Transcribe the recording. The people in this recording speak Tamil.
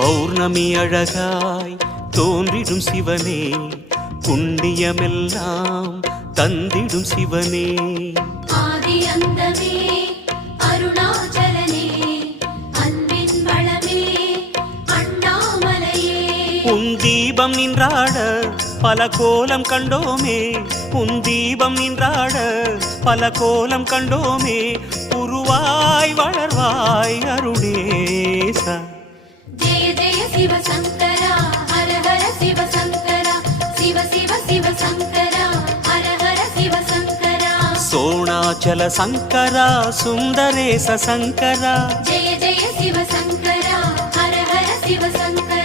பௌர்ணமி அழகாய் தோன்றிடும் சிவனே, புண்ணியமெல்லாம் தந்திடும் சிவனே. ஆதி அந்தமே அருணாச்சலனே, அன்பின் வளமே அண்ணாமலையே. உன் தீபம் நின்றாட பல கோலம் கண்டோமே, உன் தீபம் நின்றாட பல கோலம் கண்டோமே. உருவாய் வளர்வாய் அருணேசா. ஜெய ஜெய சிவசங்கரா, ஹர ஹர சிவசங்கரா, சிவ சிவ சிவசங்கரா, ஹர ஹர சிவசங்கரா. சோணாச்சல சங்கரா, சுந்தரேச சங்கரா. ஜெய ஜெய சிவசங்கரா, ஹர ஹர சிவசங்கரா.